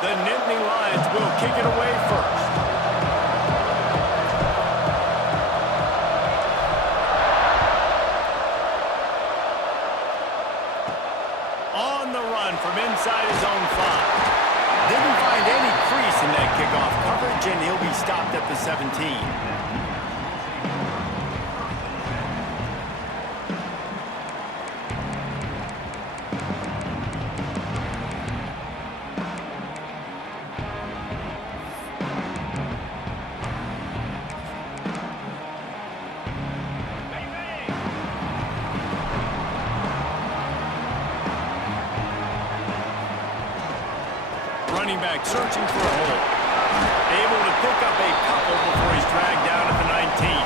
The Nittany Lions will kick it away first. On the run from inside his own 5. Didn't find any crease in that kickoff coverage, and he'll be stopped at the 17. Running back searching for a hole. Able to pick up a couple before he's dragged down at the 19.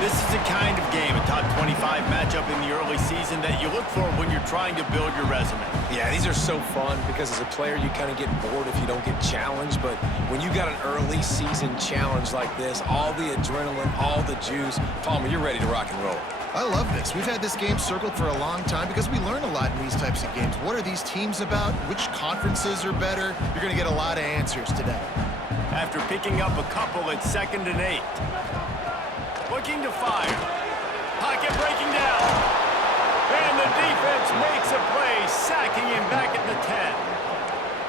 This is the kind of game, a top 25 matchup in the early season, that you look for when you're trying to build your resume. Yeah, these are so fun because as a player, you kind of get bored if you don't get challenged. But when you got an early season challenge like this, all the adrenaline, all the juice, Palmer, you're ready to rock and roll. I love this. We've had this game circled for a long time because we learn a lot in these types of games. What are these teams about? Which conferences are better? You're going to get a lot of answers today. After picking up a couple at 2nd and 8. Looking to fire. Pocket breaking down. And the defense makes a play, sacking him back at the 10.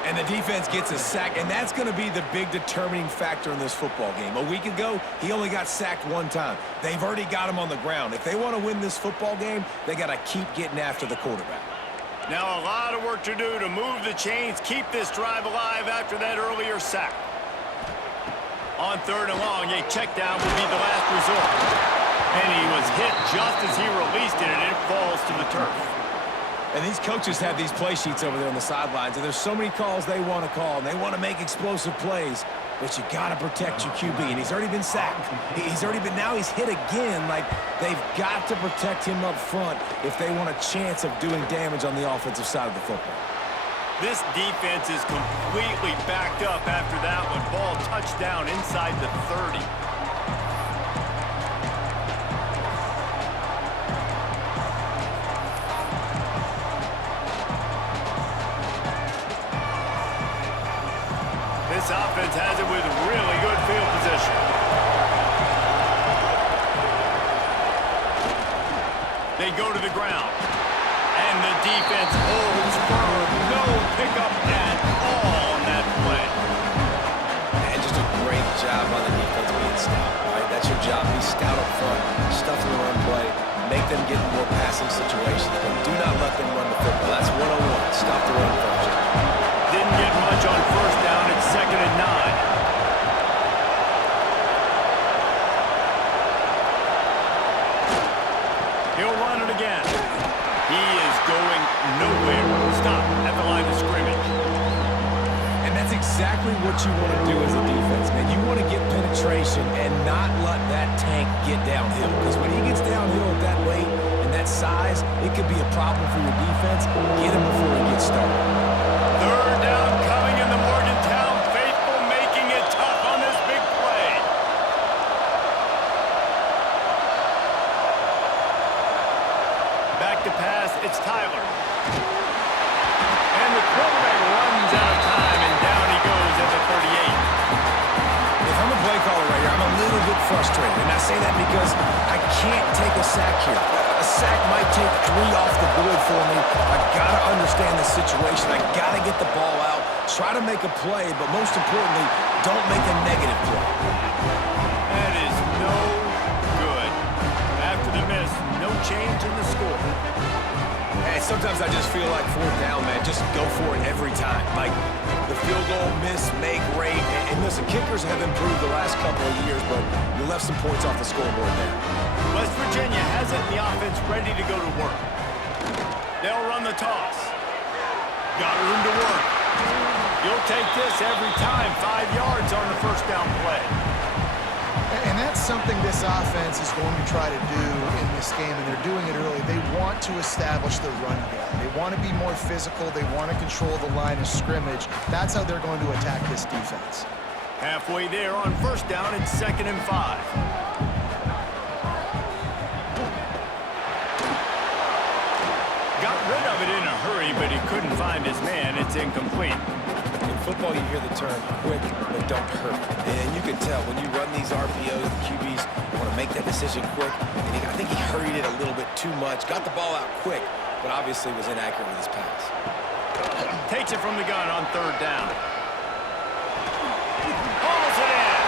And the defense gets a sack, and that's going to be the big determining factor in this football game. A week ago, he only got sacked 1 time. They've already got him on the ground. If they want to win this football game, they got to keep getting after the quarterback. Now a lot of work to do to move the chains, keep this drive alive after that earlier sack. On 3rd and long, a check down will be the last resort. And he was hit just as he released it, and it falls to the turf. And these coaches have these play sheets over there on the sidelines, and there's so many calls they want to call, and they want to make explosive plays, but you got to protect your QB, and he's already been sacked. Now he's hit again. Like, they've got to protect him up front if they want a chance of doing damage on the offensive side of the football. This defense is completely backed up after that one. Ball touchdown inside the 30. This offense has it with really good field position. They go to the ground. And the defense holds firm. No pickup at all on that play. And just a great job on the defense being stout, right? That's your job. Be stout up front. Stuff in the run play. Make them get in more passing situations, but do not let them run the football. That's 101. Stop the run first. Didn't get much on 1st down. It's 2nd and 9. He'll run it again. He is going nowhere. Stop at the line of scrimmage. And that's exactly what you want to do as a defense, man. You want to get penetration and not let that tank get downhill. Because when he gets downhill at that weight and that size, it could be a problem for your defense. Get him before he gets started. 3rd down coming in the Morgantown faithful, making it tough on this big play. Back to pass, it's Tyler. And the quarterback runs out of time, and down he goes at the 38. If I'm a play caller right here, I'm a little bit frustrated. And I say that because I can't take a sack here. A sack might take 3 off the board for me. I got to understand the situation. I got to get the ball out, try to make a play, but most importantly, don't make a negative play. That is no good. After the miss, no change in the score. Hey, sometimes I just feel like 4th down, man. Just go for it every time. Like the field goal, miss, make, rate. And listen, kickers have improved the last couple of years, but you left some points off the scoreboard there. West Virginia has it in the offense ready to go to work. They'll run the toss. Got room to work. You'll take this every time. 5 yards on the 1st down play. And that's something this offense is going to try to do in this game, and they're doing it early. They want to establish the run game. They want to be more physical. They want to control the line of scrimmage. That's how they're going to attack this defense. Halfway there on 1st down, it's 2nd and 5. Got rid of it in a hurry, but he couldn't find his man. It's incomplete. football, you hear the term quick, but don't hurt. And you can tell when you run these RPOs, the QBs want to make that decision quick. And I think he hurried it a little bit too much, got the ball out quick, but obviously was inaccurate with his pass. Takes it from the gun on third down. Pulls it in.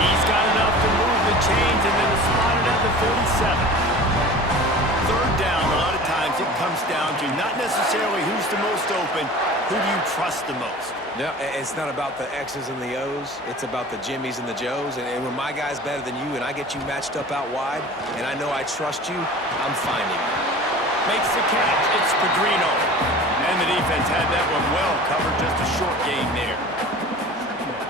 He's got enough to move the chains and then spot it at the 47. Third down, a lot of times it comes down to not necessarily who's the most open, who do you trust the most? No, it's not about the X's and the O's. It's about the Jimmies and the Joes. And when my guy's better than you and I get you matched up out wide, and I know I trust you, I'm finding you. Makes the catch. It's Pedrino. And the defense had that one well covered, just a short gain there.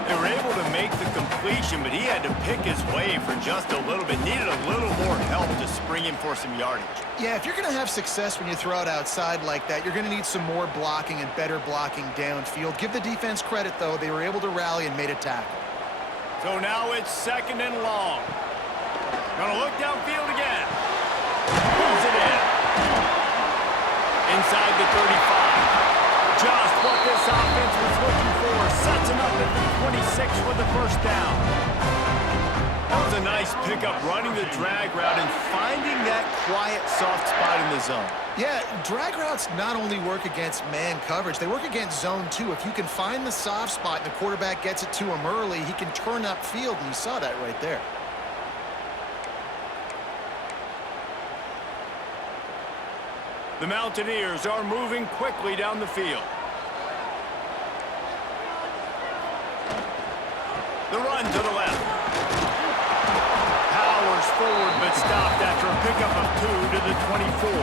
They were able to make the completion, but he had to pick his way for just a little bit. Needed a little more help to spring him for some yardage. Yeah, if you're going to have success when you throw it outside like that, you're going to need some more blocking and better blocking downfield. Give the defense credit, though. They were able to rally and made a tackle. So now it's 2nd and long. Gonna look downfield again. Pulls it in. Inside the 35. Just what this offense was looking for. Sets him up at the 26 with the first down. That was a nice pickup, running the drag route and finding that quiet, soft spot in the zone. Yeah, drag routes not only work against man coverage, they work against zone too. If you can find the soft spot and the quarterback gets it to him early, he can turn upfield, and you saw that right there. The Mountaineers are moving quickly down the field. The run to the left. Powers forward, but stopped after a pickup of 2 to the 24.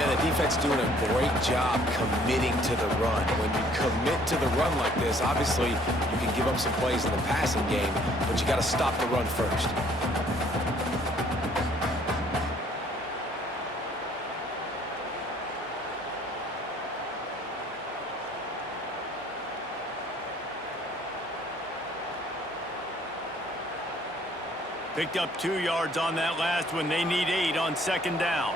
And the defense doing a great job committing to the run. When you commit to the run like this, obviously you can give up some plays in the passing game, but you got to stop the run first. Picked up 2 yards on that last one. They need 8 on 2nd down.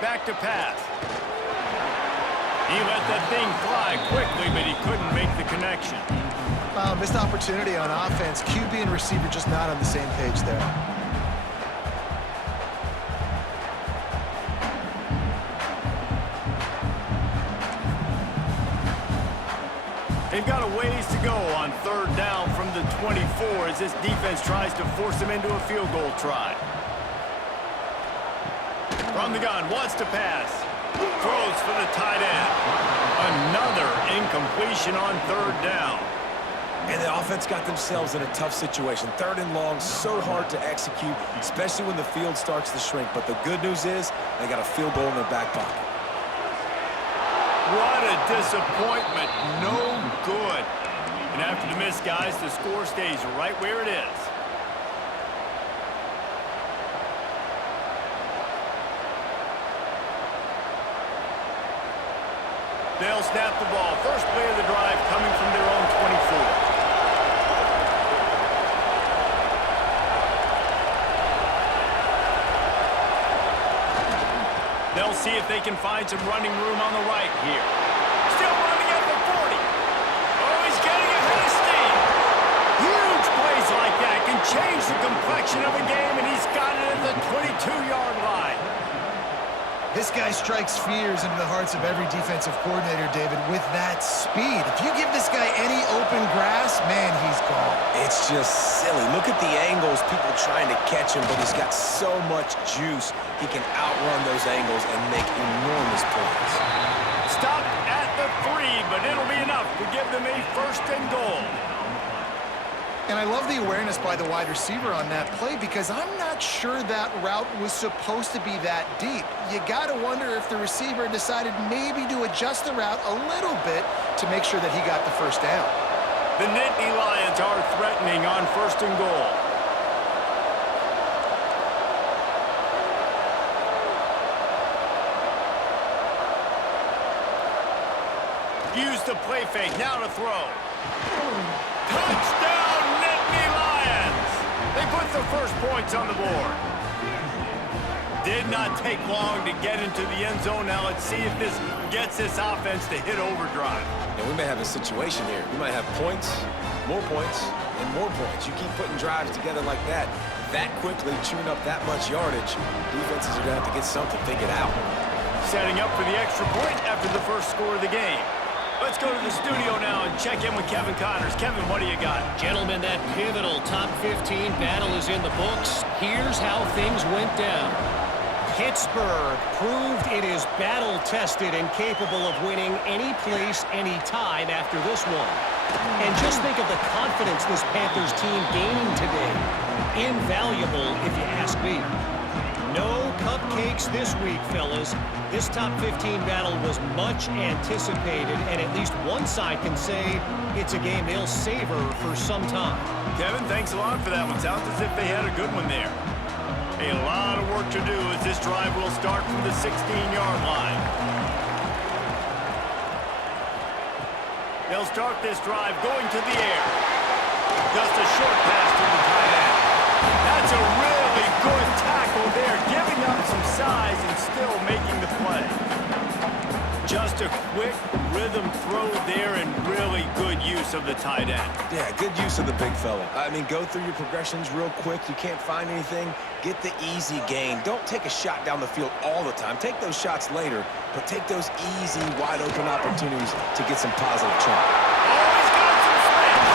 Back to pass. He let that thing fly quickly, but he couldn't make the connection. Missed opportunity on offense. QB and receiver just not on the same page there. They've got a ways to go on 3rd down from the 24 as this defense tries to force them into a field goal try. From the gun, wants to pass. Throws for the tight end. Another incompletion on 3rd down. And the offense got themselves in a tough situation. 3rd and long, so hard to execute, especially when the field starts to shrink. But the good news is they got a field goal in their back pocket. What a disappointment. No good. And after the miss, guys, the score stays right where it is. They'll snap the ball. First play of the drive coming from their own 24. They'll see if they can find some running room on the right here. Still running at the 40. Oh, he's getting ahead of steam. Huge plays like that can change the complexion of a game, and he's got it at the 22-yard line. This guy strikes fears into the hearts of every defensive coordinator, David, with that speed. If you give this guy any open grass, man, he's gone. It's just silly. Look at the angles, people trying to catch him, but he's got so much juice. He can outrun those angles and make enormous plays. Stopped at the 3, but it'll be enough to give them a 1st and goal. And I love the awareness by the wide receiver on that play because I'm not sure that route was supposed to be that deep. You got to wonder if the receiver decided maybe to adjust the route a little bit to make sure that he got the 1st down. The Nittany Lions are threatening on 1st and goal. Use the play fake, now to throw. Touchdown, Nittany Lions! They put the 1st points on the board. Did not take long to get into the end zone. Now let's see if this gets this offense to hit overdrive. And we may have a situation here. We might have points, and more points. You keep putting drives together like that quickly, chewing up that much yardage, defenses are going to have to get something figured out. Setting up for the extra point after the first score of the game. Let's go to the studio now and check in with Kevin Connors. Kevin, what do you got? Gentlemen, that pivotal top 15 battle is in the books. Here's how things went down. Pittsburgh proved it is battle-tested and capable of winning any place, any time after this one. And just think of the confidence this Panthers team gaining today. Invaluable, if you ask me. No cupcakes this week, fellas. This top 15 battle was much anticipated, and at least one side can say it's a game they'll savor for some time. Kevin, thanks a lot for that one. Sounds as if they had a good one there. A lot of work to do as this drive will start from the 16-yard line. They'll start this drive going to the air. Just a short pass to the tight end. That's a really good tackle there, giving up some size and still making the play. Just a quick rhythm throw there and really good use of the tight end. Yeah, good use of the big fella. I mean, go through your progressions real quick. You can't find anything, get the easy gain. Don't take a shot down the field all the time. Take those shots later, but take those easy, wide-open opportunities to get some positive chunk. Oh, he's got some space!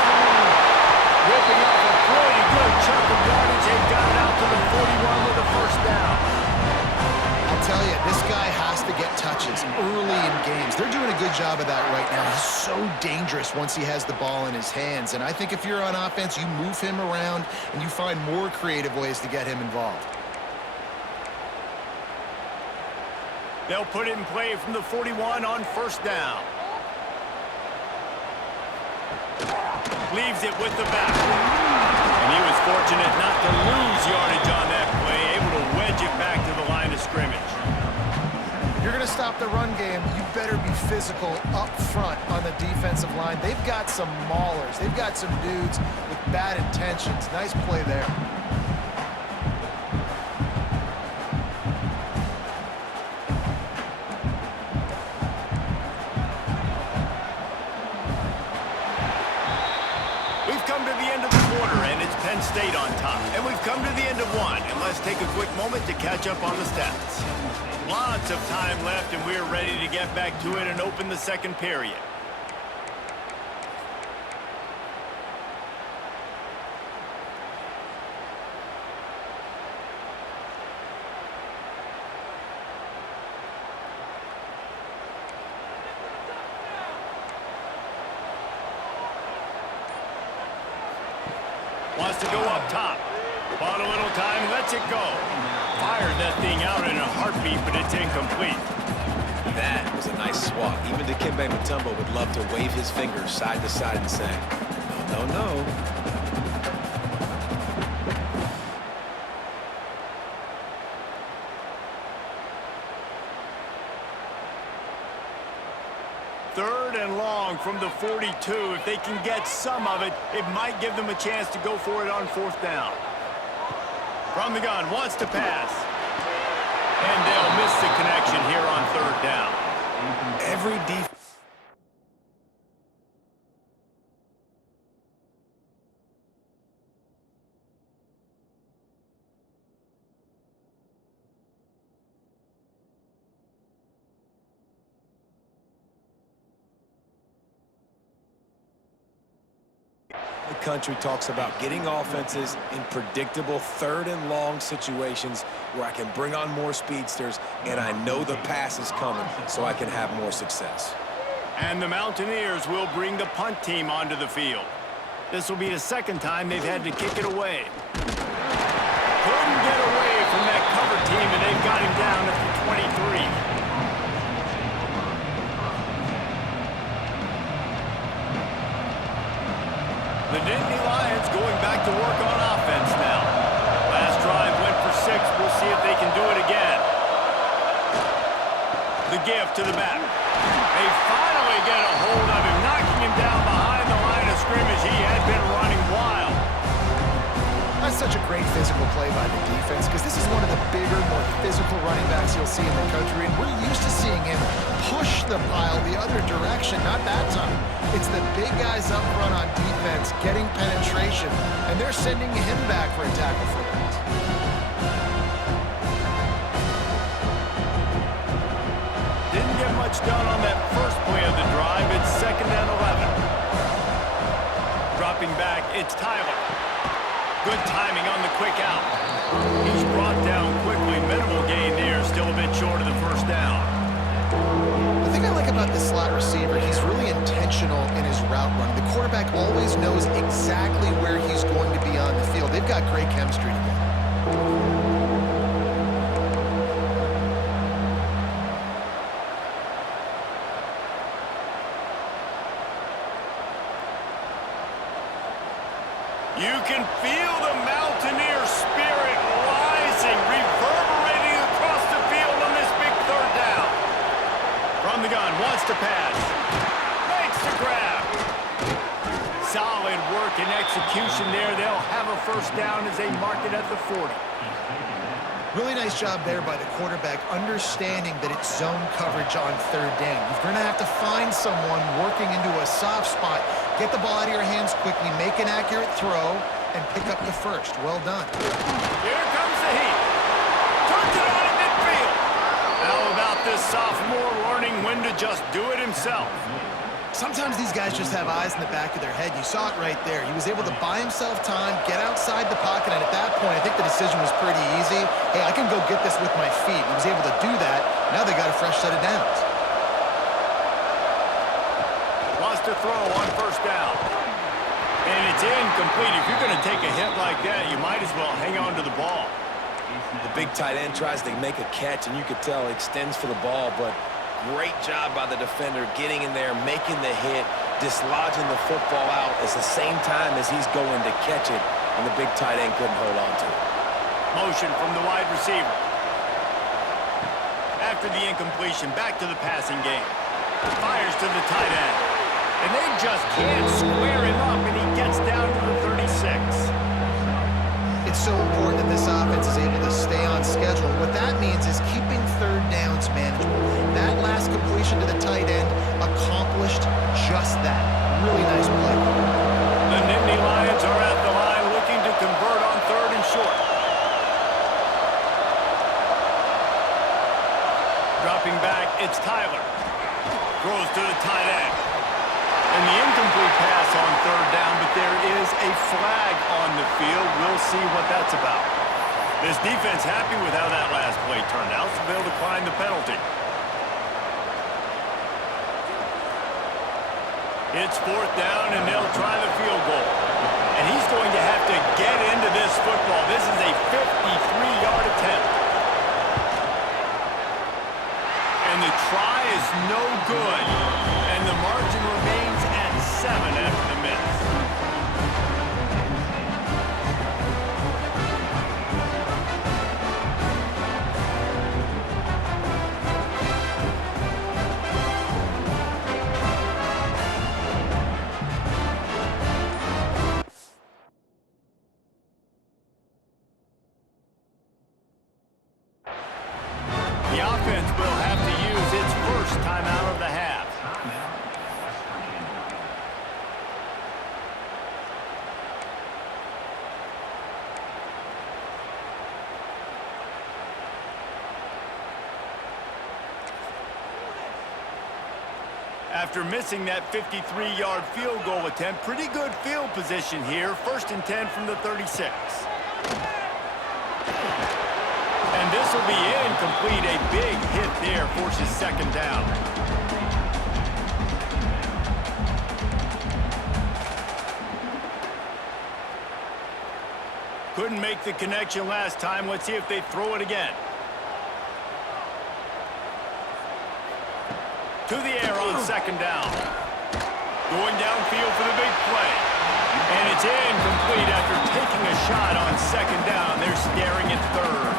Ripping off a pretty good chunk of yardage. They got it out to the 41 with a first down. I'll tell you, this guy has to get touches early in games. They're doing a good job of that right now. He's so dangerous once he has the ball in his hands. And I think if you're on offense, you move him around and you find more creative ways to get him involved. They'll put it in play from the 41 on first down. Leaves it with the back. And he was fortunate not to lose yardage on that play, able to wedge it back to the line of scrimmage. If you're going to stop the run game, you better be physical up front on the defensive line. They've got some maulers. They've got some dudes with bad intentions. Nice play there. Penn State on top. And we've come to the end of one. And let's take a quick moment to catch up on the stats. Lots of time left, and we're ready to get back to it and open the second period. Wants to go up top. Bought a little time, lets it go. Fired that thing out in a heartbeat, but it's incomplete. That was a nice swat. Even Dikembe Mutombo would love to wave his fingers side to side and say, no, no, no. Third and long from the 42. If they can get some of it, it might give them a chance to go for it on fourth down. From the gun, wants to pass. And they'll miss the connection here on third down. Every defense. The country talks about getting offenses in predictable third and long situations where I can bring on more speedsters and I know the pass is coming so I can have more success. And the Mountaineers will bring the punt team onto the field. This will be the second time they've had to kick it away. Couldn't get away from that cover team, and they've got him down at the 23. The Nittany Lions going back to work on offense now. Last drive went for 6. We'll see if they can do it again. The give to the back. They finally get a hold of him, knocking him down behind the line of scrimmage. He had been running wild. That's such a great physical play by the defense because this is one of the bigger, more physical running backs you'll see in the country, and we're used to seeing him push the pile the other direction. Not that time. It's the big guys up front on defense getting penetration, and they're sending him back for a tackle for that. Didn't get much done on that first play of the drive. It's 2nd and 11. Dropping back, it's Tyler. Good timing on the quick out. He's brought down quickly. Minimal gain there, still a bit short of the first down. The thing I like about the slot receiver, he's really intentional in his route run. The quarterback always knows exactly where he's going to be on the field. They've got great chemistry together. You can feel the Mountaineer spirit rising, reverberating across the field on this big 3rd down. From the gun, wants to pass. Makes the grab. Solid work and execution there. They'll have a first down as they mark it at the 40. Really nice job there by the quarterback, understanding that it's zone coverage on 3rd down. You're going to have to find someone working into a soft spot, get the ball out of your hands quickly, make an accurate throw, and pick up the first. Well done. Here comes the heat. Turns it on in midfield. How about this sophomore learning when to just do it himself? Sometimes these guys just have eyes in the back of their head. You saw it right there. He was able to buy himself time, get outside the pocket, and at that point, I think the decision was pretty easy. Hey, I can go get this with my feet. He was able to do that. Now they got a fresh set of downs. Wants to throw on first down. And it's incomplete. If you're going to take a hit like that, you might as well hang on to the ball. The big tight end tries to make a catch, and you could tell he extends for the ball, but great job by the defender getting in there, making the hit, dislodging the football out at the same time as he's going to catch it, and the big tight end couldn't hold on to it. Motion from the wide receiver. After the incompletion, back to the passing game. Fires to the tight end. And they just can't square him up, and he gets down to the 36. It's so important that this offense is able to stay on schedule. What that means is keeping 3rd downs manageable. That last completion to the tight end accomplished just that. Really nice play. The Nittany Lions are at the line looking to convert on 3rd and short. Dropping back, it's Tyler. Throws to the tight end. And the incomplete pass on 3rd down, but there is a flag on the field. We'll see what that's about. This defense happy with how that last play turned out, so they'll decline the penalty. It's 4th down, and they'll try the field goal. And he's going to have to get into this football. This is a 53-yard attempt. And the try is no good. And the margin remains at 7 after the miss. The offense will have to use its first timeout of the half. After missing that 53-yard field goal attempt, pretty good field position here. 1st and 10 from the 36. And this will be incomplete. A big hit there forces 2nd down. Couldn't make the connection last time. Let's see if they throw it again. To the air on 2nd down. Going downfield for the big play. And it's incomplete after taking a shot on 2nd down. They're staring at 3rd.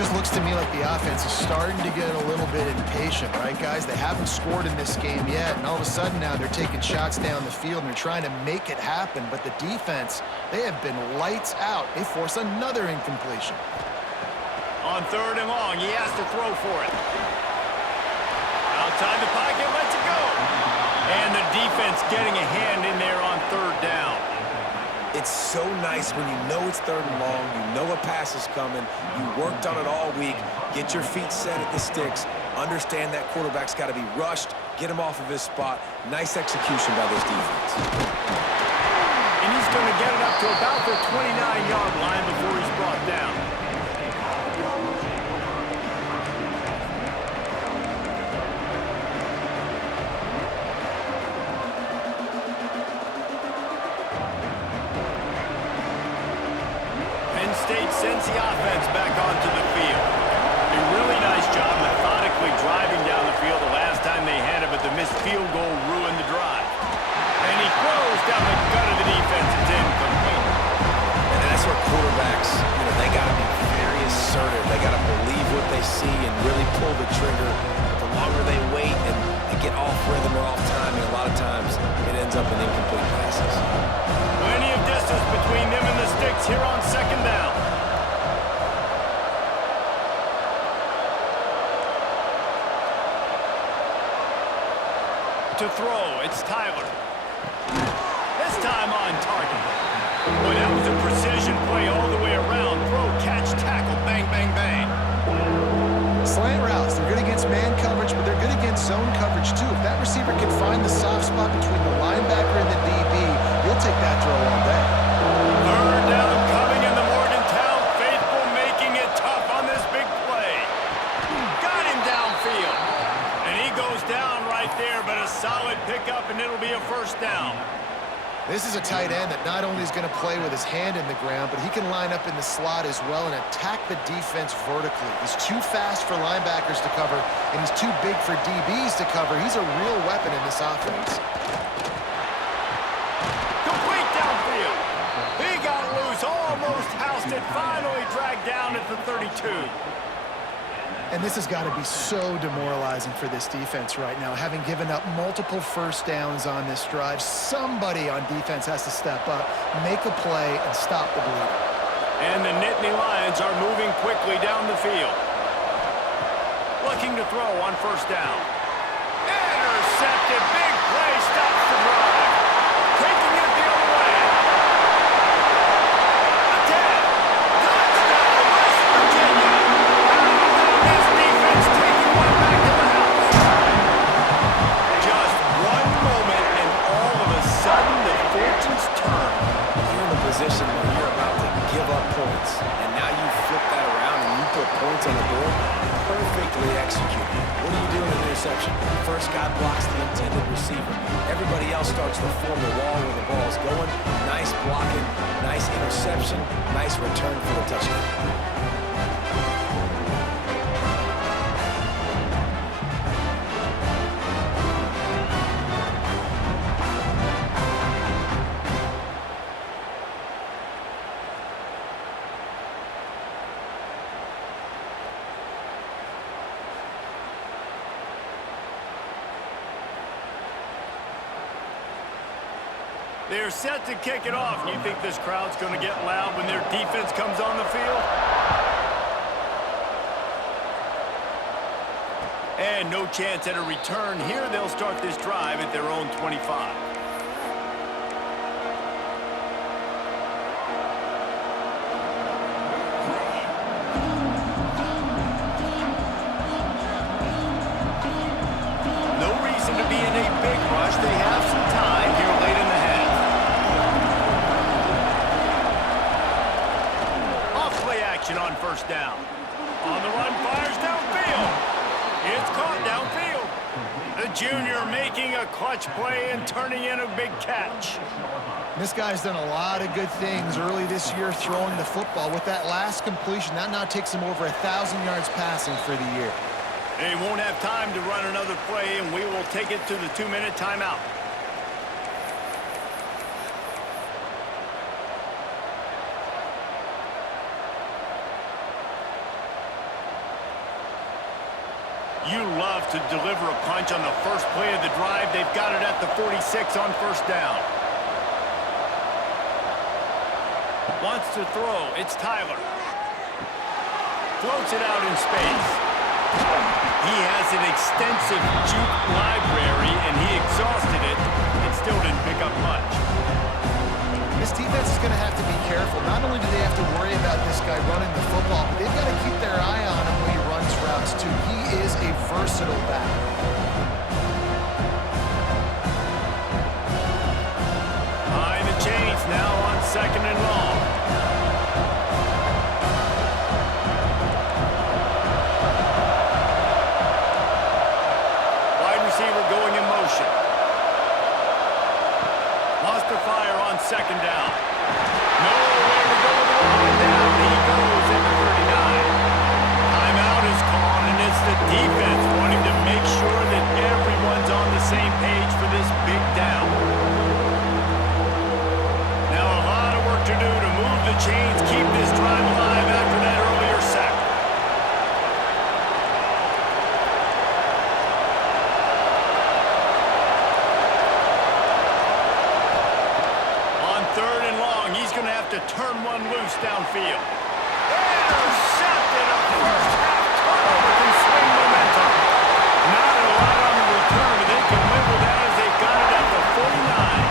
just looks to me like the offense is starting to get a little bit impatient, right, guys? They haven't scored in this game yet, and all of a sudden now they're taking shots down the field and they're trying to make it happen. But the defense, they have been lights out. They force another incompletion. On 3rd and long, he has to throw for it. Outside the pocket, lets it go. And the defense getting a hand in there on 3rd down. It's so nice when you know it's 3rd and long, you know a pass is coming, you worked on it all week, get your feet set at the sticks, understand that quarterback's got to be rushed, get him off of his spot. Nice execution by this defense. And he's going to get it up to about the 29-yard line before he's brought down. State sends the offense back onto the field. A really nice job methodically driving down the field the last time they had it, but the missed field goal ruined the drive. And he throws down the gut of the defense. It's incomplete. And that's where quarterbacks, they got to be very assertive. They got to believe what they see and really pull the trigger. The longer they wait and get off rhythm or off timing, a lot of times it ends up in incomplete passes. Plenty of distance between them and the sticks here on 2nd down. To throw, it's Tyler. This time on target. Boy, that was a precision play all the way around. Throw, catch, tackle, bang, bang, bang. Slant routes, they're good against man coverage, but they're good against zone coverage too. If that receiver can find the soft spot between the linebacker and the DB, he'll take that throw all day. 3rd down coming in the Morgantown faithful, making it tough on this big play. Got him downfield. And he goes down right there, but a solid pickup, and it'll be a 1st down. This is a tight end that not only is going to play with his hand in the ground, but he can line up in the slot as well and attack the defense vertically. He's too fast for linebackers to cover, and he's too big for DBs to cover. He's a real weapon in this offense. Complete downfield. He got loose, almost housed it, finally dragged down at the 32. And this has got to be so demoralizing for this defense right now, having given up multiple 1st downs on this drive. Somebody on defense has to step up, make a play, and stop the bleeding. And the Nittany Lions are moving quickly down the field. Looking to throw on 1st down. Intercepted, big play, stops the drive. Taking it the other way. A 10. Touchdown, West Virginia. This defense taking one back to the house. Just one moment, and all of a sudden, the fortunes turn. You're in a position where you're about to give up points, and now you flip that around and you put points on the board. Perfectly executed. What do you do in an interception? First guy blocks the intended receiver. Everybody else starts to form the wall where the ball's going. Nice blocking, nice interception, nice return for the touchdown. They're set to kick it off. You think this crowd's going to get loud when their defense comes on the field? And no chance at a return here. They'll start this drive at their own 25. No reason to be in a big rush. They have some time here late in the half. Off-play action on 1st down. On the run, fires downfield. It's caught downfield. The junior making a clutch play and turning in a big catch. This guy's done a lot of good things early this year throwing the football. With that last completion, that now takes him over 1,000 yards passing for the year. They won't have time to run another play, and we will take it to the 2-minute timeout. You love to deliver a punch on the first play of the drive. They've got it at the 46 on first down. Wants to throw. It's Tyler. Floats it out in space. He has an extensive juke library, and he exhausted it and still didn't pick up much. This defense is going to have to be careful. Not only do they have to worry about this guy running the football, but they've got to keep their eye on him when he runs routes, too. He is a versatile back. Behind the chains now on second and long. Wide receiver going in motion. Lost to fire on second down. Nowhere to go with the line down. He goes at the 39. Timeout is called, and it's the defense wanting to make sure that everyone's on the same page for this big down. Now a lot of work to do to move the chains, keep this drive alive after that earlier sack. On third and long, he's going to have to turn one loose downfield. Intercepted, a first half turnover can swing momentum. Not a lot on the return, but they can live with that as they've got it at the 49.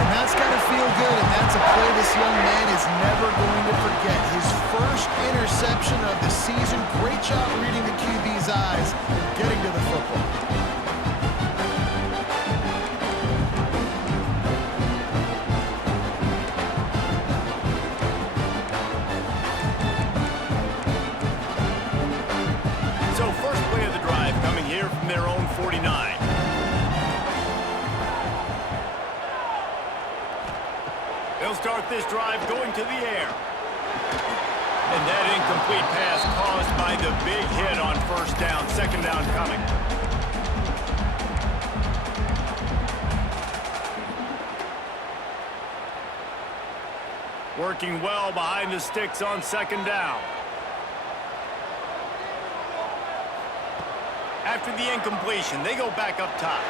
And that's got to feel good, and that's a play this young man is never going to forget. His first interception of the season. Great job reading the QB's eyes and getting to the football. So first play of the drive coming here from their own 49. They'll start this drive going to the air. And that incomplete pass caused by the big hit on first down. Second down coming. Working well behind the sticks on second down. After the incompletion, they go back up top.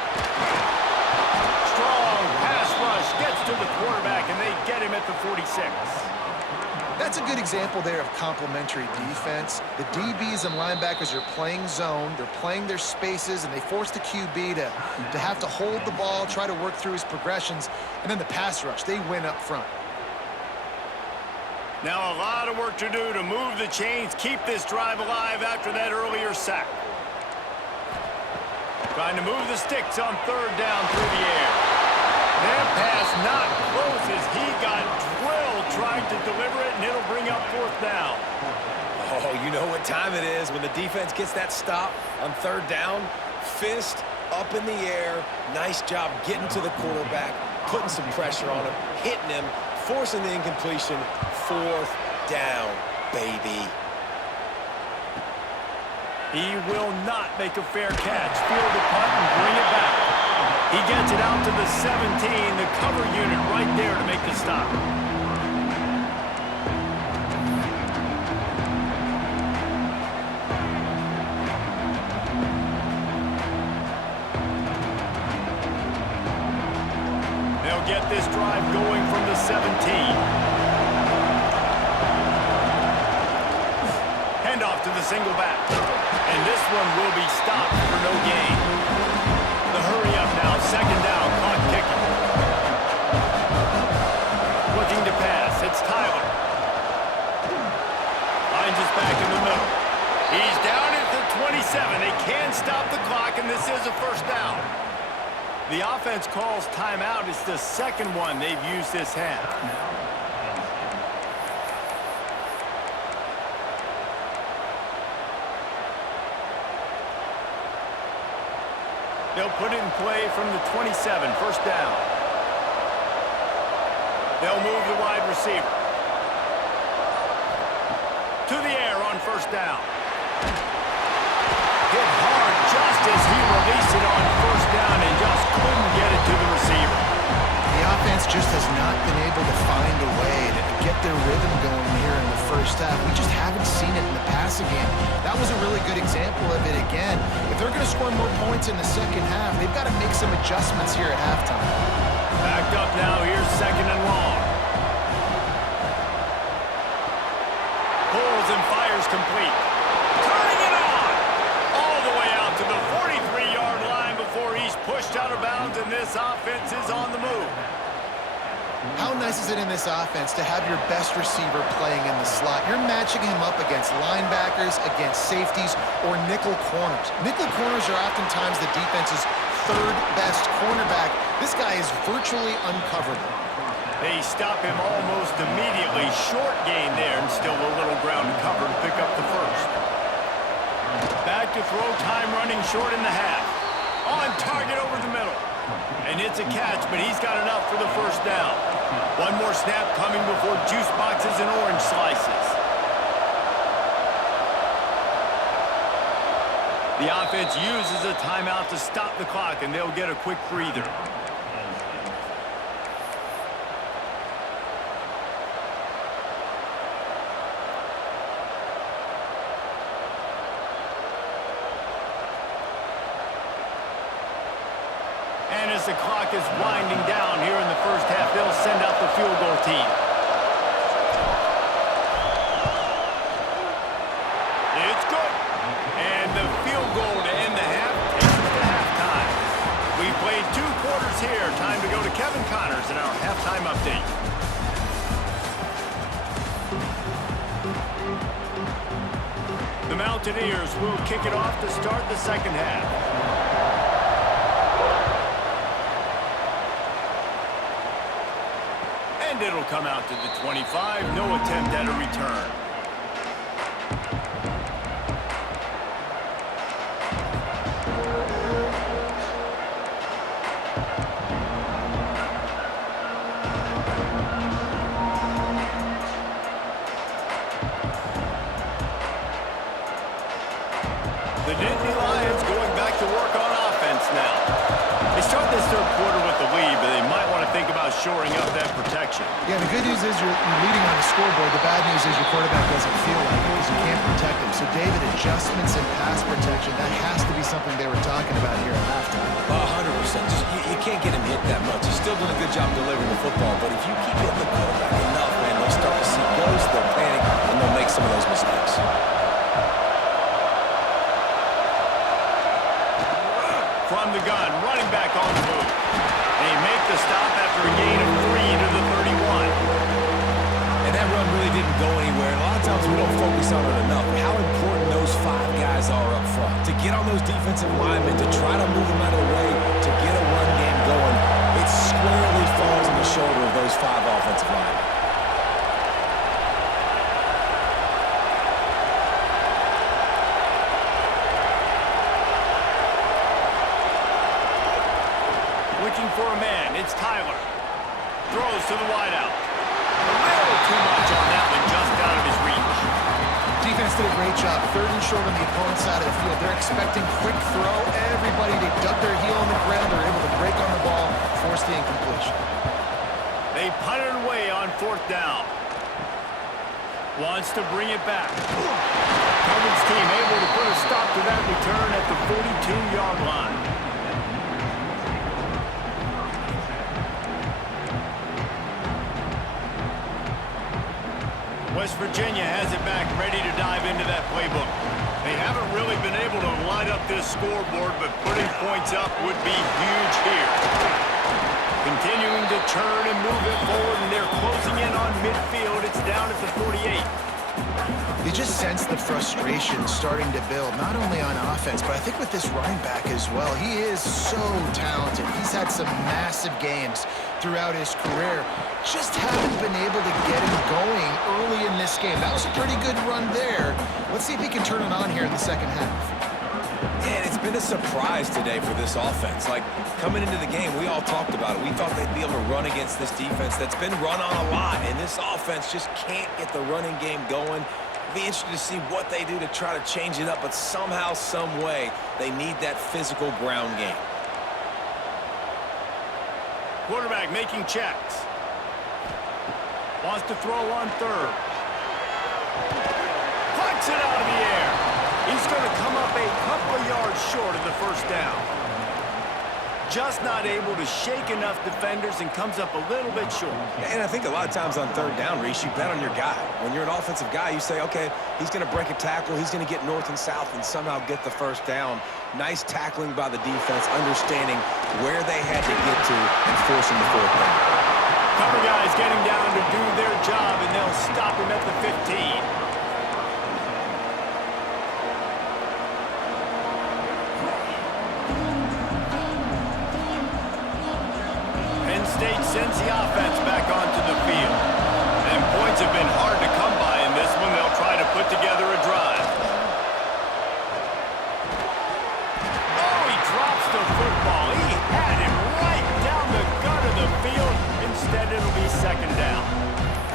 Strong pass rush gets to the quarterback, and they get him at the 46. That's a good example there of complementary defense. The DBs and linebackers are playing zone, they're playing their spaces, and they force the QB to have to hold the ball, try to work through his progressions, and then the pass rush, they win up front. Now a lot of work to do to move the chains, keep this drive alive after that earlier sack. Trying to move the sticks on third down through the air. That pass not close as he got drilled trying to deliver it, and it'll bring up fourth down. Oh, you know what time it is when the defense gets that stop on third down. Fist up in the air. Nice job getting to the quarterback, putting some pressure on him, hitting him, forcing the incompletion. Fourth down, baby. He will not make a fair catch. Field the punt and bring it back. He gets it out to the 17, the cover unit right there to make the stop. They'll get this drive going from the 17. Handoff to the single back. And this one will be stopped for no gain. The hurry up now, second down, clock ticking. Looking to pass, it's Tyler. Finds us back in the middle. He's down at the 27. They can stop the clock, and this is a first down. The offense calls timeout. It's the second one they've used this half. They'll put it in play from the 27, first down. They'll move the wide receiver. To the air on first down. Hit hard just as he released it on first down and just couldn't get it to the receiver. The offense just has not been able to find a way to get their rhythm going here in the first half. We just haven't seen it in the past passing game. That was a really good example of it again. If they're going to score more points in the second half, they've got to make some adjustments here at halftime. Backed up now, here's 2nd and long. Pulls and fires complete. Turning it on! All the way out to the 43-yard line before he's pushed out of bounds, and this offense is on the move. How nice is it in this offense to have your best receiver playing in the slot? You're matching him up against linebackers, against safeties, or nickel corners. Nickel corners are oftentimes the defense's third best cornerback. This guy is virtually uncoverable. They stop him almost immediately. Short gain there, and still a little ground to cover and pick up the first. Back to throw, time running short in the half. On target over the middle. And it's a catch, but he's got enough for the first down. One more snap coming before juice boxes and orange slices. The offense uses a timeout to stop the clock, and they'll get a quick breather. And as the clock is winding down here in the first half, they'll send out the field goal team. It's good. And the field goal to end the half takes us to halftime. We played 2 quarters here. Time to go to Kevin Connors in our halftime update. The Mountaineers will kick it off to start the second half. And it'll come out to the 25. No attempt at a return. The Nittany Lions going back to work on offense now. They start this third quarter with the lead, but they might want to think about shoring up that protection. Yeah, the good news is you're leading on the scoreboard. The bad news is your quarterback doesn't feel like it because you can't protect him. So, David, adjustments in pass protection, that has to be something they were talking about here at halftime. 100%. You can't get him hit that much. He's still doing a good job delivering the football, but if you keep hitting the quarterback enough, man, they'll start to see ghosts, they'll panic, and they'll make some of those mistakes. From the gun, running back on the move. They make the stop after a gain of 3 to the 31. And that run really didn't go anywhere. And a lot of times we don't focus on it enough. How important those 5 guys are up front. To get on those defensive linemen, to try to move them out of the way, to get a run game going, it squarely falls on the shoulder of those 5 offensive linemen. Looking for a man, it's Tyler. Throws to the wideout. A little too much on that one, just out of his reach. Defense did a great job. 3rd and short on the opponent's side of the field. They're expecting quick throw. Everybody, they dug their heel on the ground. They're able to break on the ball, force the incompletion. They punted away on 4th down. Wants to bring it back. Coverage team able to put a stop to that return at the 42-yard line. West Virginia has it back, ready to dive into that playbook. They haven't really been able to light up this scoreboard, but putting points up would be huge here. Continuing to turn and move it forward, and they're closing in on midfield. It's down at the 48. You just sense the frustration starting to build, not only on offense, but I think with this running back as well. He is so talented. He's had some massive games throughout his career. Just haven't been able to get him going early in this game. That was a pretty good run there. Let's see if he can turn it on here in the second half. And it's been a surprise today for this offense. Like, coming into the game, we all talked about it. We thought they'd be able to run against this defense that's been run on a lot, and this offense just can't get the running game going. Be interested to see what they do to try to change it up, but somehow, some way, they need that physical ground game. Quarterback making checks. Wants to throw on 3rd. Clock Kicks it out of the air. He's going to come up a couple of yards short of the first down. Just not able to shake enough defenders and comes up a little bit short. And I think a lot of times on third down, Reese, you bet on your guy. When you're an offensive guy, you say, okay, he's going to break a tackle, he's going to get north and south and somehow get the first down. Nice tackling by the defense, understanding where they had to get to and forcing the fourth down. Cover guys getting down to do their job, and they'll stop him at the 15. State sends the offense back onto the field. And points have been hard to come by in this one. They'll try to put together a drive. Oh, he drops the football. He had him right down the gut of the field. Instead, it'll be second down.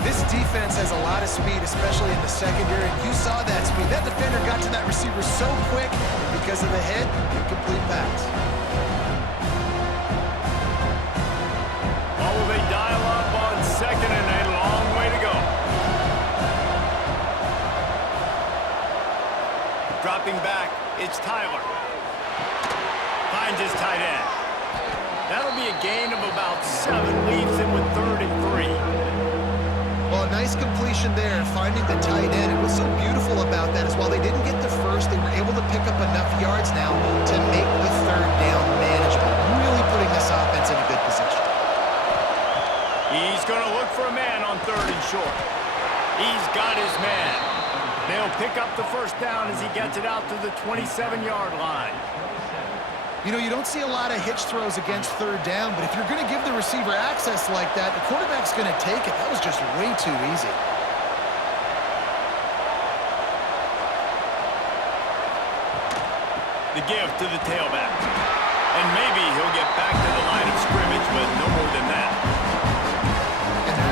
This defense has a lot of speed, especially in the secondary. You saw that speed. That defender got to that receiver so quick, and because of the hit, incomplete pass. They dial up on second and a long way to go. Dropping back, it's Tyler. Finds his tight end. That'll be a gain of about 7, leaves him with 3rd and 3. Well, a nice completion there, finding the tight end. And what's so beautiful about that is while they didn't get the first, they were able to pick up enough yards now to make the third down manageable. Really putting this offense in a good position. He's going to look for a man on 3rd and short. He's got his man. They'll pick up the first down as he gets it out to the 27-yard line. You know, you don't see a lot of hitch throws against 3rd down, but if you're going to give the receiver access like that, the quarterback's going to take it. That was just way too easy. The give to the tailback. And maybe he'll get back to the line of scrimmage, but no more than that.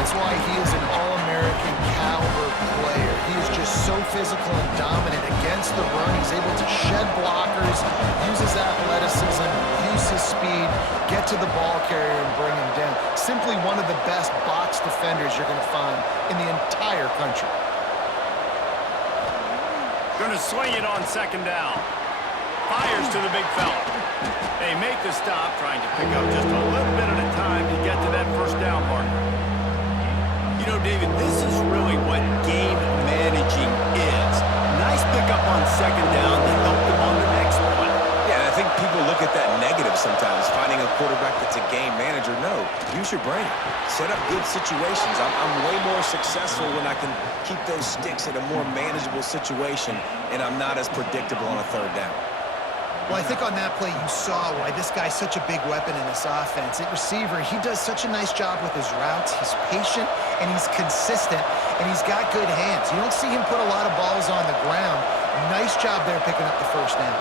That's why he is an All-American caliber player. He is just so physical and dominant against the run. He's able to shed blockers, use his athleticism, use his speed, get to the ball carrier and bring him down. Simply one of the best box defenders you're going to find in the entire country. Going to swing it on second down. Fires to the big fella. They make the stop, trying to pick up just a little bit at a time to get to that first down marker. You know, David, this is really what game managing is. Nice pickup on second down to help them on the next one. Yeah, and I think people look at that negative sometimes, finding a quarterback that's a game manager. No, use your brain. Set up good situations. I'm way more successful when I can keep those sticks in a more manageable situation, and I'm not as predictable on a third down. Well, I think on that play you saw why this guy's such a big weapon in this offense. At receiver, he does such a nice job with his routes. He's patient, and he's consistent, and he's got good hands. You don't see him put a lot of balls on the ground. Nice job there picking up the first down.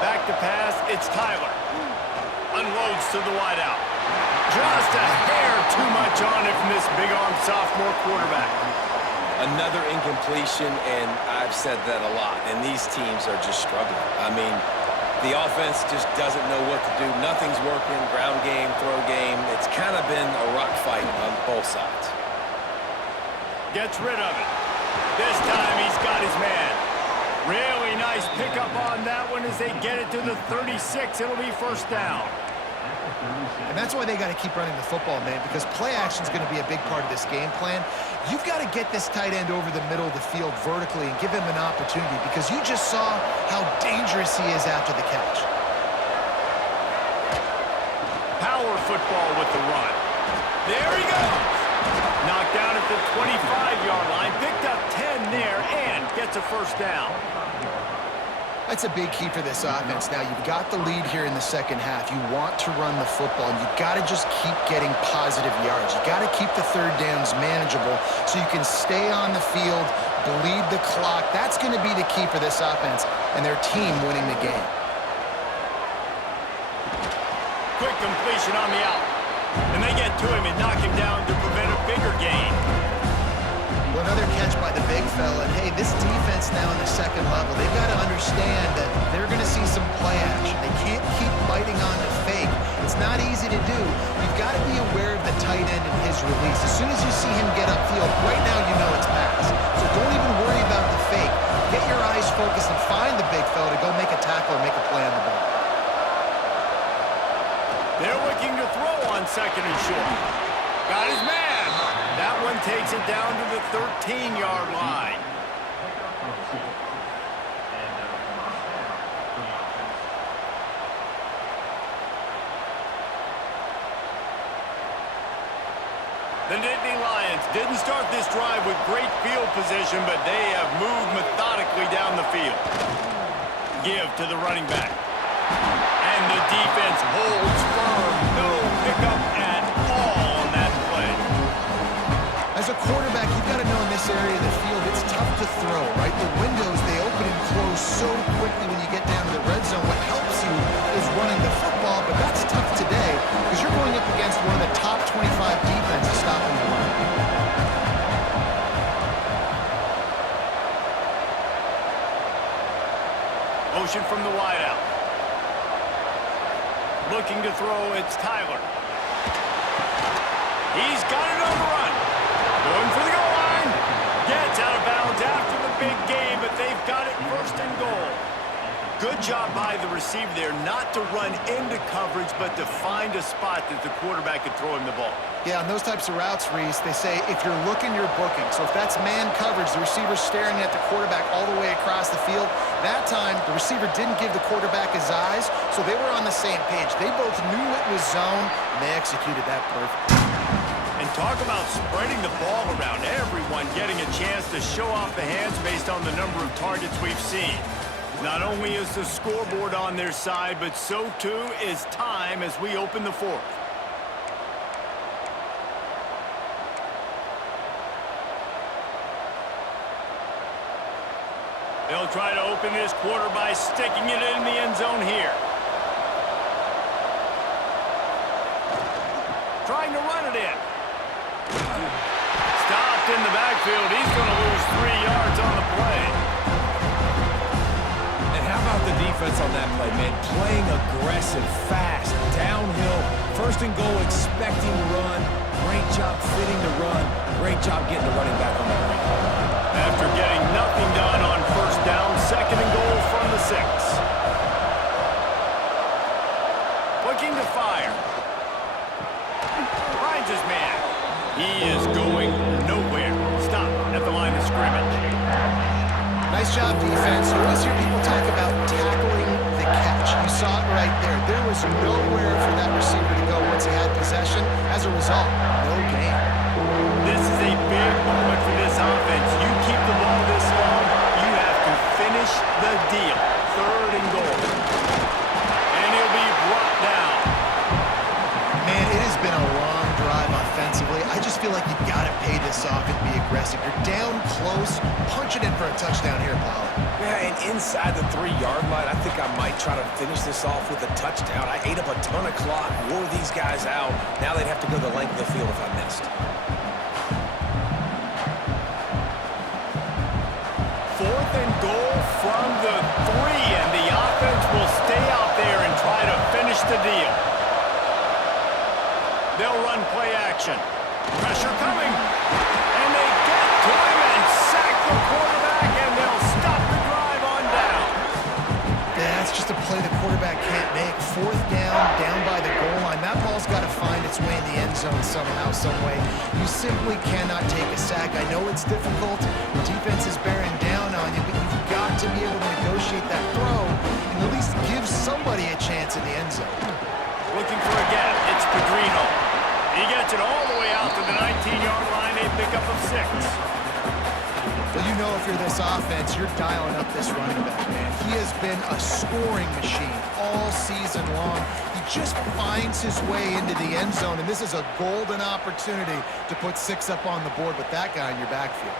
Back to pass, it's Tyler. Unloads to the wideout. Just a hair too much on it from this big-armed sophomore quarterback. Another incompletion, and I've said that a lot, and these teams are just struggling. I mean, the offense just doesn't know what to do. Nothing's working, ground game, throw game. It's kind of been a rock fight on both sides. Gets rid of it. This time he's got his man. Really nice pickup on that one as they get it to the 36. It'll be first down. And that's why they got to keep running the football, man, because play action is going to be a big part of this game plan. You've got to get this tight end over the middle of the field vertically and give him an opportunity because you just saw how dangerous he is after the catch. Power football with the run. There he goes. Knocked down at the 25-yard line. Picked up 10 there and gets a first down. That's a big key for this offense. Now, you've got the lead here in the second half. You want to run the football, and you've got to just keep getting positive yards. You've got to keep the third downs manageable so you can stay on the field, bleed the clock. That's going to be the key for this offense and their team winning the game. Quick completion on the out. And they get to him and knock him down to prevent a bigger gain. Well, another catch by the big fella. And, hey, this defense now in the second level, they've got to understand that they're going to see some play action. They can't keep biting on the fake. It's not easy to do. You've got to be aware of the tight end and his release. As soon as you see him get upfield, right now you know it's pass. So don't even worry about the fake. Get your eyes focused and find the big fella to go make a tackle or make a play on the ball. They're looking to throw on second and short. Got his man. That one takes it down to the 13-yard line. The Nittany Lions didn't start this drive with great field position, but they have moved methodically down the field. Give to the running back. And the defense holds firm. No pickup at all on that play. As a quarterback, you've got to know in this area of the field, it's tough to throw, right? The windows, they open and close so quickly when you get down to the red zone. What helps you is running the football, but that's tough today because you're going up against one of the top 25 defenses stopping the run. Motion from the wideout. Looking to throw, it's Tyler. He's got it on the run. Going for the goal line. Gets out of bounds after the big game, but they've got it first and goal. Good job by the receiver there not to run into coverage, but to find a spot that the quarterback could throw him the ball. Yeah, on those types of routes, Reese, they say if you're looking, you're booking. So if that's man coverage, the receiver's staring at the quarterback all the way across the field. That time, the receiver didn't give the quarterback his eyes, so they were on the same page. They both knew it was zone, and they executed that perfectly. And talk about spreading the ball around. Everyone getting a chance to show off the hands based on the number of targets we've seen. Not only is the scoreboard on their side, but so too is time as we open the fourth. They'll try to open this quarter by sticking it in the end zone here. Trying to run it in. Stopped in the backfield. He's going to lose 3 yards on the play. And how about the defense on that play, man? Playing aggressive, fast, downhill, first and goal, expecting to run. Great job fitting the run. Great job getting the running back on the line. After getting nothing done on first down, second and goal from the 6. Looking to fire. Finds his man. He is going nowhere. Stop at the line of scrimmage. Nice job, defense. You always hear people talk about tackling the catch. You saw it right there. There was nowhere for that receiver to go once he had possession. As a result, no gain. This is a big moment for this offense. You keep the ball this long, you have to finish the deal. Third and goal. And he'll be brought down. Man, it has been a long drive offensively. I just feel like you've got to pay this off and be aggressive. You're down close. Punch it in for a touchdown here, Pollard. Yeah, and inside the 3-yard line, I think I might try to finish this off with a touchdown. I ate up a ton of clock, wore these guys out. Now they'd have to go the length of the field if I missed. Fourth and goal from the 3, and the offense will stay out there and try to finish the deal. They'll run play action. Pressure coming. And they get to him and sack the quarterback, and they'll stop the drive on down. Yeah, that's just a play the quarterback can't make. Fourth down, down by the goal line. That ball's got to find its way in the end zone somehow, some way. You simply cannot take a sack. I know it's difficult. The defense is bearing down on you, but you've got to be able to negotiate that throw and at least give somebody a chance in the end zone. Looking for a gap. It's Pedrino. He gets it all the way out to the 19-yard line, a pickup of 6. Well, you know if you're this offense, you're dialing up this running back, man. He has been a scoring machine all season long. He just finds his way into the end zone, and this is a golden opportunity to put 6 up on the board with that guy in your backfield.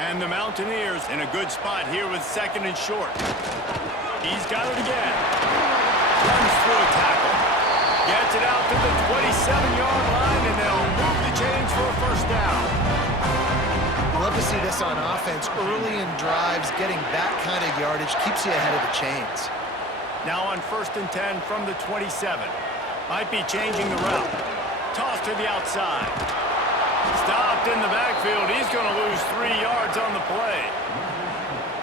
And the Mountaineers in a good spot here with second and short. He's got it again. Runs through a tackle. Gets it out to the 27-yard line, and they'll move the chains for a first down. Love to see this on offense. Early in drives, getting that kind of yardage keeps you ahead of the chains. Now on first and 10 from the 27. Might be changing the route. Toss to the outside. Stopped in the backfield. He's going to lose 3 yards on the play.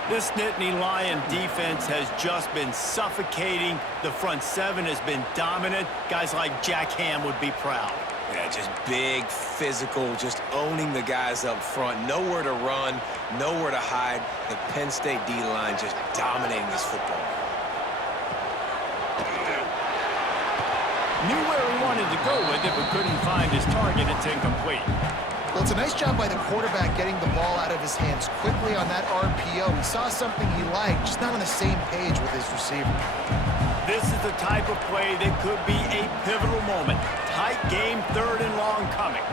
This Nittany Lion defense has just been suffocating. The front seven has been dominant. Guys like Jack Ham would be proud. Yeah, just big, physical, just owning the guys up front. Nowhere to run, nowhere to hide. The Penn State D-line just dominating this football. Knew where he wanted to go with it, but couldn't find his target. It's incomplete. Well, it's a nice job by the quarterback getting the ball out of his hands quickly on that RPO. He saw something he liked, just not on the same page with his receiver. This is the type of play that could be a pivotal moment. Tight game, 3rd and long coming.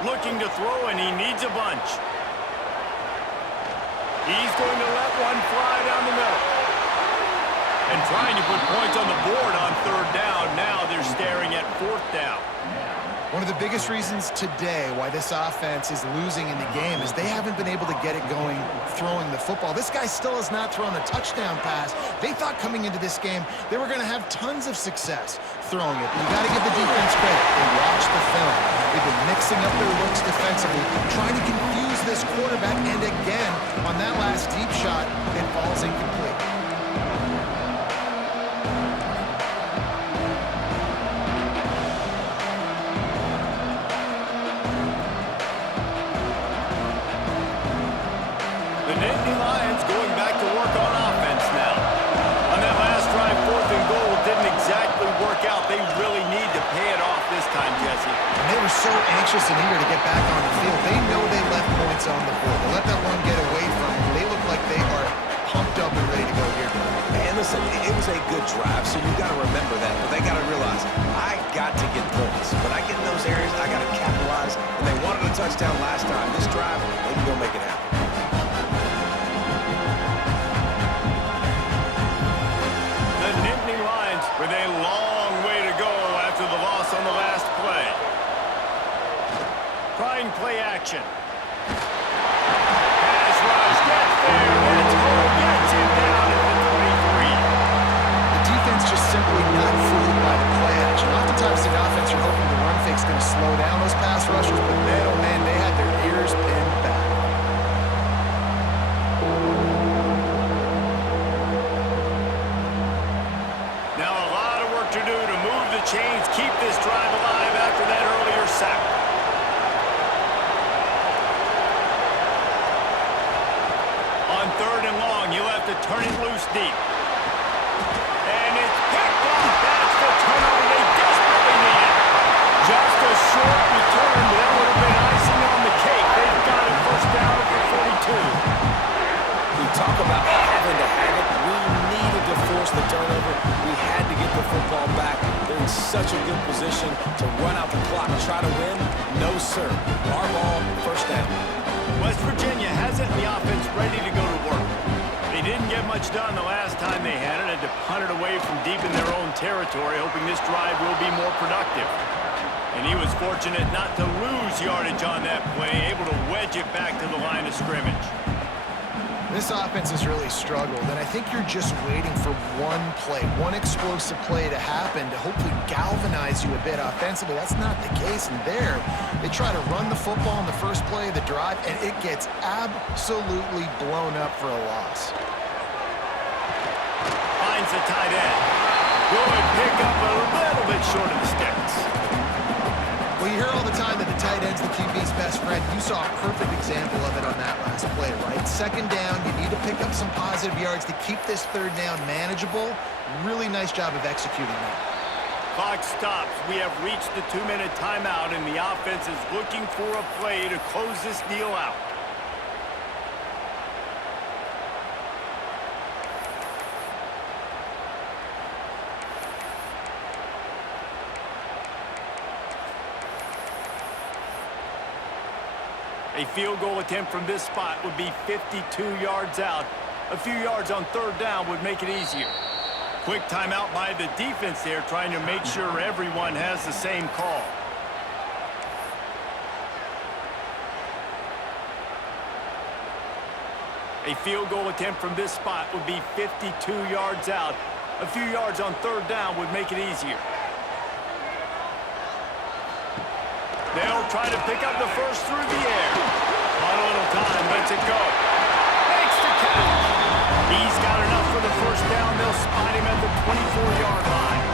Looking to throw, and he needs a bunch. He's going to let one fly down the middle. And trying to put points on the board on 3rd down. Now they're staring at 4th down. One of the biggest reasons today why this offense is losing in the game is they haven't been able to get it going throwing the football. This guy still has not thrown a touchdown pass. They thought coming into this game they were going to have tons of success throwing it. You got to give the defense credit. They watched the film. They've been mixing up their looks defensively, trying to confuse this quarterback, and again, on that last deep shot, it falls incomplete. The Nittany Lions going back to work on offense now. On that last drive, 4th and goal didn't exactly work out. They really need to pay it off this time, Jesse. And they were so anxious and eager to get back on the field. They know they left points on the board. They let that one get away from them. They look like they are pumped up and ready to go here. And listen, it was a good drive, so you got to remember that. But they got to realize, I got to get points. When I get in those areas, I got to capitalize. And they wanted a touchdown last time. This drive, they can go make it happen. The Nittany Lions with a long way to go after the loss on the last play. Trying play action. Pass rush gets there. It's home. Gets him down at the 23. The defense just simply not fooled by the play action. Oftentimes the offense, you're hoping the run fake's going to slow down those pass rushers, but man, oh man, they had their ears pinned back. Now a lot of work to do to move the chains, keep this drive alive after that earlier sack. On 3rd and long, you'll have to turn it loose deep. And it's picked off. That's the turnover they desperately needed. Just a short return, but that would have been icing on the cake. They've got it 1st down at the 42. We talk about having to have it. We needed to force the turnover. We had to get the football back. They're in such a good position to run out the clock and try to win. No, sir. Our ball, 1st down. West Virginia has it, and the offense ready to go to work. They didn't get much done the last time they had it, and to punt it away from deep in their own territory, hoping this drive will be more productive. And he was fortunate not to lose yardage on that play, able to wedge it back to the line of scrimmage. This offense has really struggled, and I think you're just waiting for one play, one explosive play to happen to hopefully galvanize you a bit offensively. That's not the case, and there, they try to run the football in the first play of the drive, and it gets absolutely blown up for a loss. Finds the tight end. Good pick up a little bit short of the sticks. Well, you hear all the time that the tight end's the QB's best friend. You saw a perfect example of it on that last play, right? 2nd down, you need to pick up some positive yards to keep this 3rd down manageable. Really nice job of executing that. Clock stops. We have reached the 2-minute timeout, and the offense is looking for a play to close this deal out. A field goal attempt from this spot would be 52 yards out. A few yards on 3rd down would make it easier. Quick timeout by the defense there, trying to make sure everyone has the same call. A field goal attempt from this spot would be 52 yards out. A few yards on 3rd down would make it easier. They'll try to pick up the first through the air. On a little time, lets it go. Makes the catch. He's got enough for the first down. They'll spot him at the 24-yard line.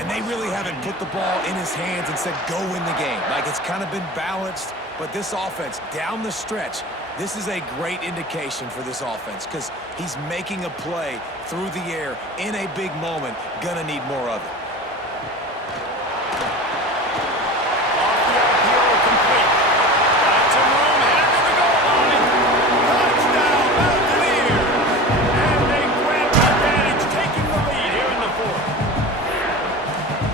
And they really haven't put the ball in his hands and said, go win the game. Like, it's kind of been balanced, but this offense, down the stretch, this is a great indication for this offense because he's making a play through the air in a big moment. Gonna need more of it. Off the RPO, complete. Got some room, headed to the goal line. Touchdown, Mountaineers. And they grab the advantage, taking the lead here in the fourth.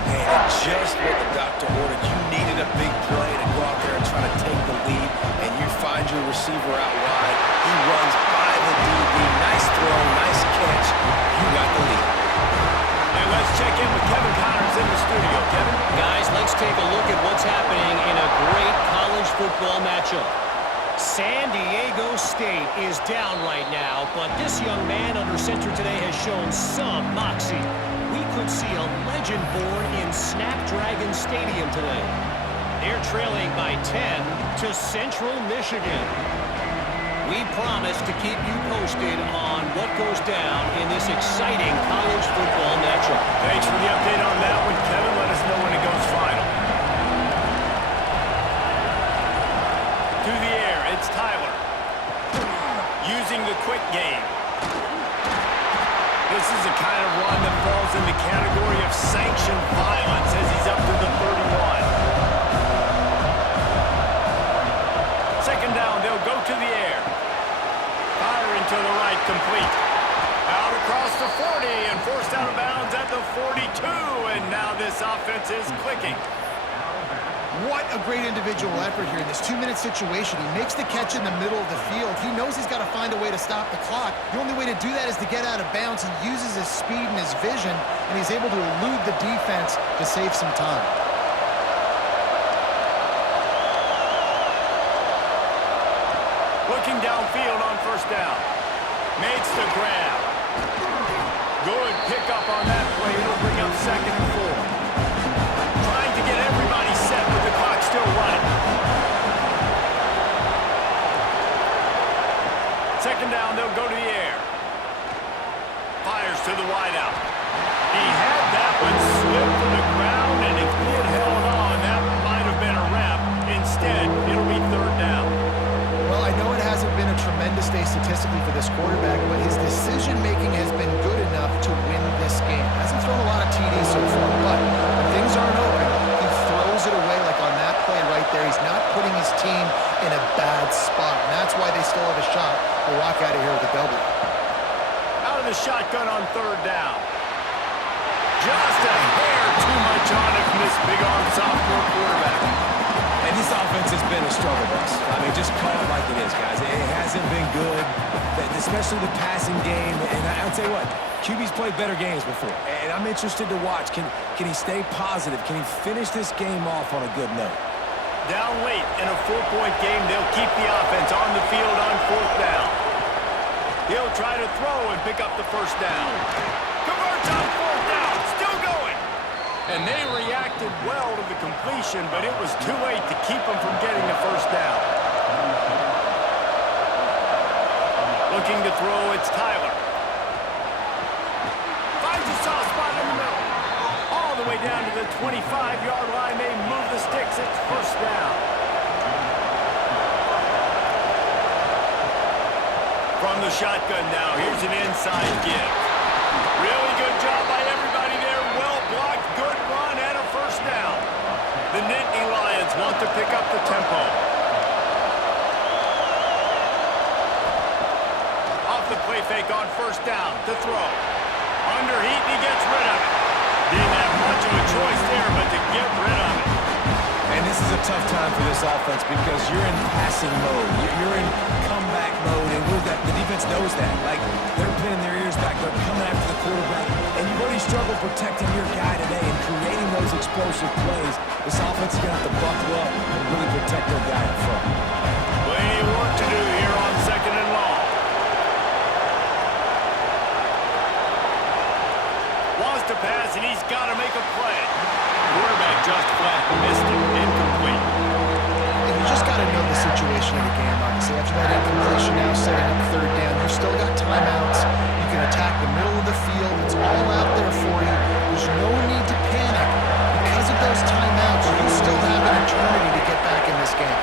And just what the doctor ordered. You needed a big play to go out there and try to take the lead, and you find your receiver out wide. He runs by the DB. Nice throw, nice catch. You got the lead. And let's check in with Kevin Connors in the studio. Kevin? Guys, let's take a look at what's happening in a great college football matchup. San Diego State is down right now, but this young man under center today has shown some moxie. We could see a legend born in Snapdragon Stadium today. They're trailing by 10 to Central Michigan. We promise to keep you posted on what goes down in this exciting college football matchup. Thanks for the update on that one, Kevin. Let us know when it goes final. To the air, it's Tyler. Using the quick game. This is a kind of run that falls in the category of sanctioned violence as he's up to the 31. Second down, they'll go to the air. Firing to the right, complete. Out across the 40 and forced out of bounds at the 42. And now this offense is clicking. What a great individual effort here in this 2-minute situation. He makes the catch in the middle of the field. He knows he's got to find a way to stop the clock. The only way to do that is to get out of bounds. He uses his speed and his vision, and he's able to elude the defense to save some time. Looking downfield on first down. Makes the grab. Good pickup on that play. It'll bring up 2nd and 4. Trying to get everybody set with the clock still running. Second down, they'll go to the air. Fires to the wideout. He had that one slip to the ground, and if he had held on, that might have been a wrap. Instead, it'll be 3rd down. Well, I know it hasn't been a tremendous day statistically for this quarterback, but his decision-making has been good enough to win this game. Hasn't thrown a lot of TDs so far, but when things aren't open, he throws it away like on that play right there. He's not putting his team in a bad spot, and that's why they still have a shot to walk out of here with a W. Out of the shotgun on 3rd down. Just a hair too much on it from this big-arm sophomore quarterback. And this offense has been a struggle bus. I mean, just call it like it is, guys. It hasn't been good, especially the passing game. And I'll tell you what, QB's played better games before. And I'm interested to watch. Can he stay positive? Can he finish this game off on a good note? Down late in a 4-point game, they'll keep the offense on the field on 4th down. He'll try to throw and pick up the first down. Converts on 4th down, still going. And they reacted well to the completion, but it was too late to keep them from getting the first down. Looking to throw, it's Tyler. Finds a soft spot in the middle. All the way down to the 25-yard line. They move the sticks. It's first down. From the shotgun now, here's an inside give. Really good job by everybody there. Well blocked, good run, and a first down. The Nittany Lions want to pick up the tempo. Off the play fake on first down to throw. Under heat, and he gets rid of it. Didn't have much of a choice there, but to get rid of it. And this is a tough time for this offense because you're in passing mode. You're in comeback mode, and the defense knows that. Like, they're pinning their ears back. They're coming after the quarterback. And you've already struggled protecting your guy today and creating those explosive plays. This offense is going to have to buckle up and really protect their guy up front. Plenty of work to do here on 2nd and long. Wants to pass, and he's got to make a play. Quarterback just flat missed it, incomplete. And you just got to know the situation of the game, obviously. After that incompletion, now setting up third down, you've still got timeouts. You can attack the middle of the field. It's all out there for you. There's no need to panic. Because of those timeouts, you still have an eternity to get back in this game.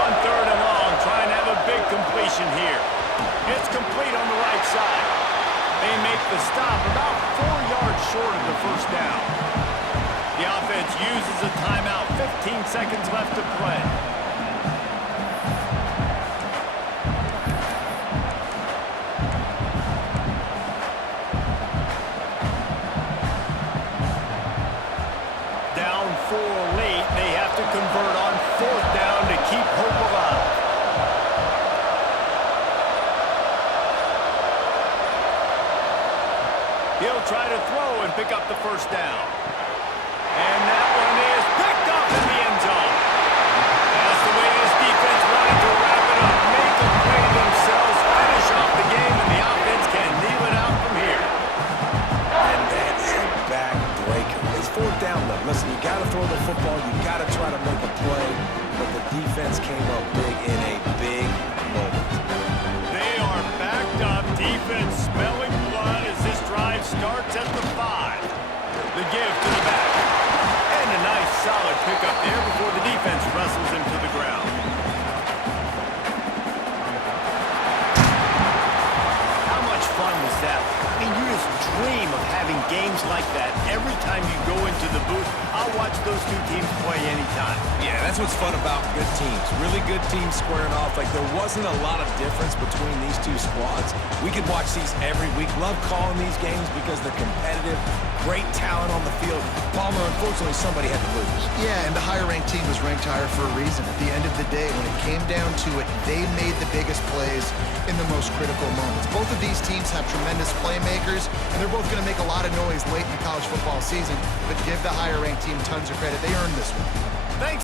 On third and long, trying to have a big completion here. It's complete on the right side. They make the stop about 4 yards short of the first down. The offense uses a timeout. 15 seconds left to play. Down 4 late. They have to convert on fourth down to keep hope alive. He'll try to throw and pick up the first down. And that one is picked up in the end zone. That's the way this defense wanted to wrap it up. Make a play themselves, finish off the game, and the offense can kneel it out from here. And that's a backbreaker. It's fourth down, though. Listen, you got to throw the football. You got to try to make a play. But the defense came up big in a big moment. They are backed up. Defense smelling blood as this drive starts at the 5. The give to the back. And a nice solid pickup there before the defense wrestles him to the ground. How much fun was that? I mean, you just dream of having games like that every time you go into the booth. I'll watch those two teams play anytime. Yeah, that's what's fun about good teams. Really good teams squaring off. Like, there wasn't a lot of difference between these two squads. We could watch these every week. Love calling these games because they're competitive. Great talent on the field. Palmer, unfortunately, somebody had to lose. Yeah, and the higher-ranked team was ranked higher for a reason. At the end of the day, when it came down to it, they made the biggest plays in the most critical moments. Both of these teams have tremendous playmakers, and they're both going to make a lot of noise late in the college football season, but give the higher-ranked team tons of credit. They earned this one. Thanks.